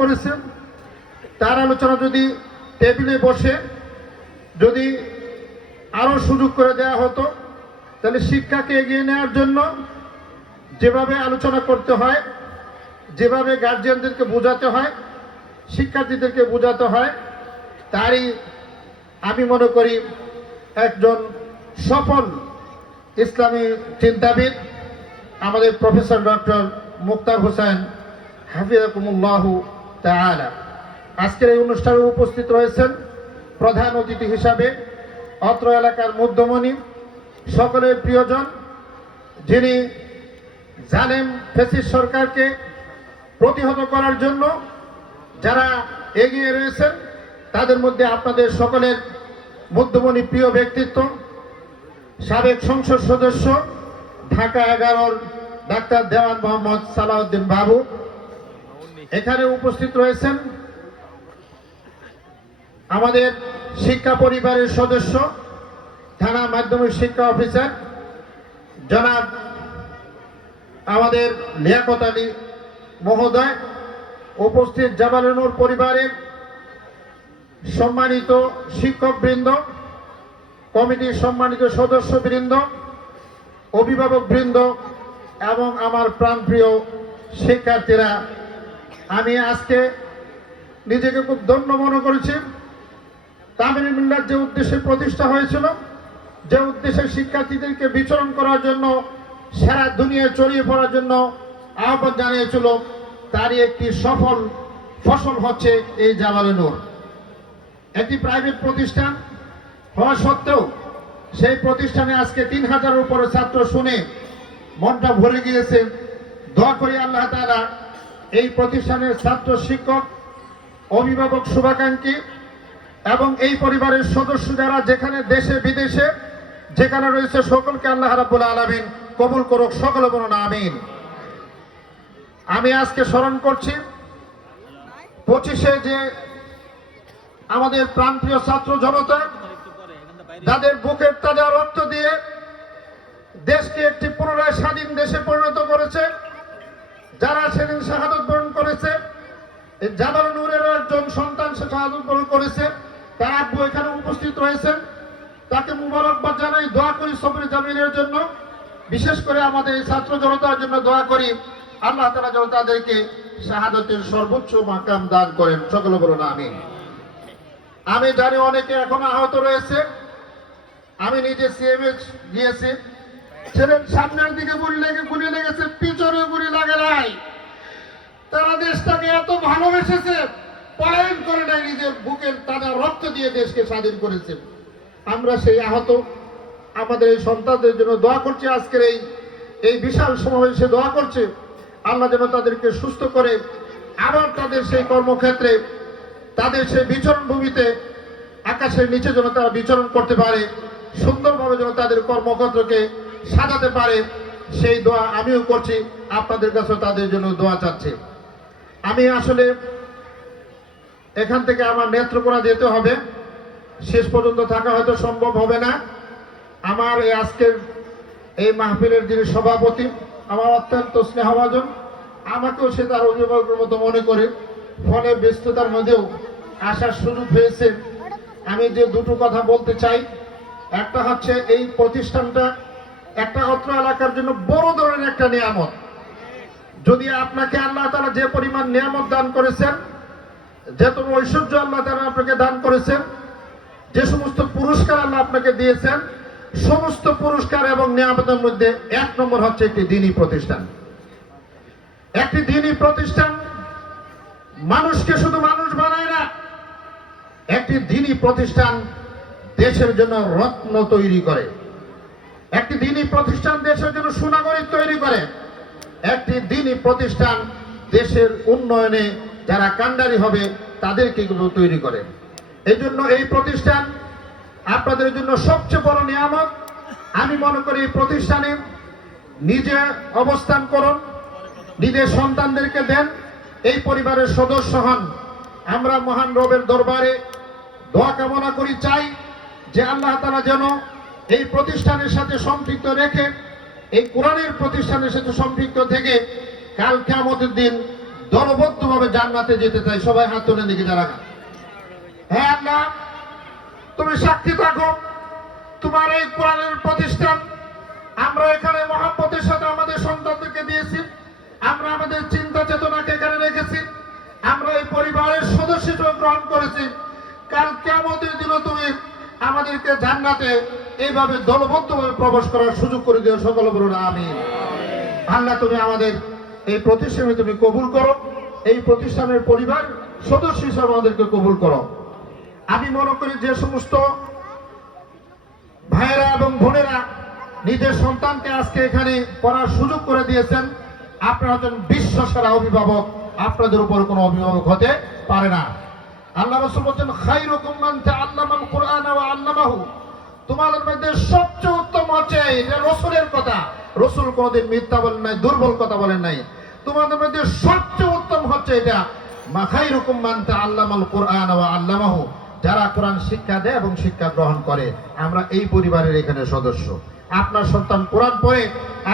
করেছেন তার আলোচনা যদি টেবিলে বসে যদি আরো সুযোগ করে দেওয়া হতো তাহলে শিক্ষাকে এগিয়ে নেওয়ার জন্য যেভাবে আলোচনা করতে হয়, যেভাবে গার্জিয়ানদেরকে বোঝাতে হয়, শিক্ষার্থীদেরকে বোঝাতে হয়, তারই আমি মনে করি একজন সফল ইসলামী চিন্তাবিদ আমাদের প্রফেসর ডক্টর মুক্তার হোসেন হাফিজাকুমুল্লাহু তাআলা। আজকের এই অনুষ্ঠানে উপস্থিত রয়েছেন প্রধান অতিথি হিসাবে অত্র এলাকার মধ্যমণি, সকলের প্রিয়জন, যিনি জালেম ফ্যাসিস্ট সরকারকে প্রতিহত করার জন্য যারা এগিয়ে রয়েছেন তাদের মধ্যে আপনাদের সকলের মধ্যমণি প্রিয় ব্যক্তিত্ব, সাবেক সংসদ সদস্য ঢাকা 11 ডাক্তার দেওয়ান মোহাম্মদ সালাউদ্দিন বাবু। এখানে উপস্থিত রয়েছেন আমাদের শিক্ষা পরিবারের সদস্য থানা মাধ্যমিক শিক্ষা অফিসার জনাব আমাদের লিয়াকত আলী মহোদয়, উপস্থিত জামালুর পরিবারের সম্মানিত শিক্ষকবৃন্দ, কমিটির সম্মানিত সদস্যবৃন্দ, অভিভাবকবৃন্দ এবং আমার প্রাণপ্রিয় শিক্ষার্থীরা, আমি আজকে নিজেকে খুব ধন্য মনে করেছি। তামিল মিল্লাত যে উদ্দেশ্যে প্রতিষ্ঠা হয়েছিল, যে উদ্দেশ্যে শিক্ষার্থীদেরকে বিচরণ করার জন্য, সারা দুনিয়ায় ছড়িয়ে পড়ার জন্য আহ্বান জানিয়েছিল, তারই একটি সফল ফসল হচ্ছে এই জামালে নূর। একটি প্রাইভেট প্রতিষ্ঠান হওয়া সত্ত্বেও সেই প্রতিষ্ঠানে আজকে 3000-এর উপরে ছাত্র শুনে মনটা ভরে গিয়েছে। দোয়া করি আল্লাহ তাআলা এই প্রতিষ্ঠানের ছাত্র, শিক্ষক, অভিভাবক, শুভাকাঙ্ক্ষী এবং এই পরিবারের সদস্য যারা যেখানে দেশে বিদেশে যেখানে রয়েছে সকলকে আল্লাহ রাব্বুল আলামিন কবুল করুক, সকলে বলুন আমিন। আমি আজকে স্মরণ করছি 25-এ যে আমাদের প্রাণপ্রিয় ছাত্র জনতা যাদের বুকের তাজা রক্ত দিয়ে দেশকে একটি পুনরায় স্বাধীন দেশে পরিণত করেছে, যারা সেদিন শাহাদত বরণ করেছে, জামাল নূরের একজন সন্তান সে শাহাদত বরণ করেছে, তার আব্বু এখানে উপস্থিত রয়েছেন, তাকে মুবারকবাদ জানাই। দোয়া করি সবরে জামিলের জন্য, বিশেষ করে আমাদের এই ছাত্র জনতার জন্য দোয়া করি আল্লাহ তাআলা যেন তাদেরকে শাহাদতের সর্বোচ্চ মাকাম দান করেন, সকলে বলুন আমিন। আমি জানি অনেকে এখন আহত রয়েছে, আমি নিজে সিএমএইচ গিয়েছি, ছেলের সামনের দিকে গুলি লেগেছে, পিছনে গুলি লাগে নাই। তারা দেশটাকে এত ভালোবেসেছে, পলায়ন করে নাই, নিজের বুকের তাজা রক্ত দিয়ে দেশকে স্বাধীন করেছে। আমরা সেই আহত আমাদের এই সন্তানদের জন্য দোয়া করছি। আজকের এই বিশাল সমাবেশে দোয়া করছে আল্লাহ যেন তাদেরকে সুস্থ করে আবার তাদের সেই কর্মক্ষেত্রে, তাদের সেই বিচরণ ভূমিতে আকাশের নিচে যেন তারা বিচরণ করতে পারে, সুন্দরভাবে যেন তাদের কর্মক্ষেত্রকে সাজাতে পারে, সেই দোয়া আমিও করছি, আপনাদের কাছে তাদের জন্য দোয়া চাচ্ছি। আমি আসলে এখান থেকে আমার নেত্রকোনা যেতে হবে, শেষ পর্যন্ত থাকা হয়তো সম্ভব হবে না। আমার এই আজকের এই মাহফিলের যিনি সভাপতি, আমার অত্যন্ত স্নেহভাজন, আমাকেও সে তার অভিভাবকের মতো মনে করে, ফলে ব্যস্ততার মধ্যেও আসার সুযোগ হয়েছে। আমি যে দুটো কথা বলতে চাই, একটা হচ্ছে এই প্রতিষ্ঠানটা একটা অত্র এলাকার জন্য বড় ধরনের একটা নিয়ামত। যদি আপনাকে আল্লাহ তাআলা যে পরিমাণ নিয়ামত দান করেছেন, যত ঐশ্বর্য আল্লাহ তাআলা আপনাকে দান করেছেন, যে সমস্ত পুরস্কার আল্লাহ আপনাকে দিয়েছেন, সমস্ত পুরস্কার এবং নিয়ামতের মধ্যে 1 নম্বর হচ্ছে একটি দ্বীনি প্রতিষ্ঠান। একটি দ্বীনি প্রতিষ্ঠান মানুষকে শুধু মানুষ বানায় না, একটি দ্বীনি প্রতিষ্ঠান দেশের জন্য রত্ন তৈরি করে, একটি দ্বীনি প্রতিষ্ঠান দেশের জন্য সুনাগরিক তৈরি করে, একটি দ্বীনি প্রতিষ্ঠান দেশের উন্নয়নে যারা কাণ্ডারি হবে তাদেরকে তৈরি করে। এই জন্য এই প্রতিষ্ঠান আপনাদের জন্য সবচেয়ে বড় নিয়ামত। আমি মনে করি এই প্রতিষ্ঠানে নিজে অবস্থান করুন, নিজের সন্তানদেরকে দেন, এই পরিবারের সদস্য হন। আমরা মহান রবের দরবারে দোয়া কামনা করি, চাই যে আল্লাহ তাআলা যেন এই প্রতিষ্ঠানের সাথে সম্পৃক্ত রেখে, এই কোরআনের প্রতিষ্ঠানের সাথে সম্পৃক্ত থেকে কাল কিয়ামতের দিন দলবদ্ধভাবে জান্নাতে যেতে চাই। সবাই হাত তুলে দিকে যারা। হ্যাঁ আল্লাহ, তুমি সাক্ষী থাকো, তোমার এই কোরআনের প্রতিষ্ঠান আমরা এখানে মহব্বতের সাথে আমাদের সন্তানদেরকে দিয়েছি, আমরা আমাদের চিন্তা চেতনাকে এখানে রেখেছি, আমরা এই পরিবারের সদস্য হিসেবে গ্রহণ করেছি। কাল কিয়ামতের দিনে তুমি আমাদেরকে জান্নাতে এইভাবে দলবদ্ধভাবে প্রবেশ করার সুযোগ করে দিও। সকল বলুন আমিন। আল্লাহ, তুমি আমাদের এই প্রতিষ্ঠানে তুমি কবুল করো, এই প্রতিষ্ঠানের পরিবার সদস্য হিসেবে আমাদেরকে কবুল করো। আমি মনে করি যে সমস্ত ভাইয়েরা এবং বোনেরা নিজের সন্তানকে আজকে এখানে পড়ার সুযোগ করে দিয়েছেন, আপনারা হচ্ছেন বিশ্ব সেরা অভিভাবক, আপনাদের উপর কোনো অভিভাবক হতে পারে না। আল্লাহ রাসূল বলেন, খায়রুকুম মান তাআল্লামাল কুরআনা ওয়া আল্লামাহু, তোমাদের মধ্যে সবচেয়ে উত্তম হচ্ছে, এটা রাসূলের কথা, রাসূল কোনোদিন মিথ্যা বলেন নাই, দুর্বল কথা বলেন নাই। তোমাদের মধ্যে সবচেয়ে উত্তম হচ্ছে এটা, মা খায়রুকুম মান তাআল্লামাল কুরআনা ওয়া আল্লামাহু, যারা কোরআন শিক্ষা দেয় এবং শিক্ষা গ্রহণ করে। আমরা এই পরিবারের এখানে সদস্য। আপনার সন্তান কোরআন পড়ে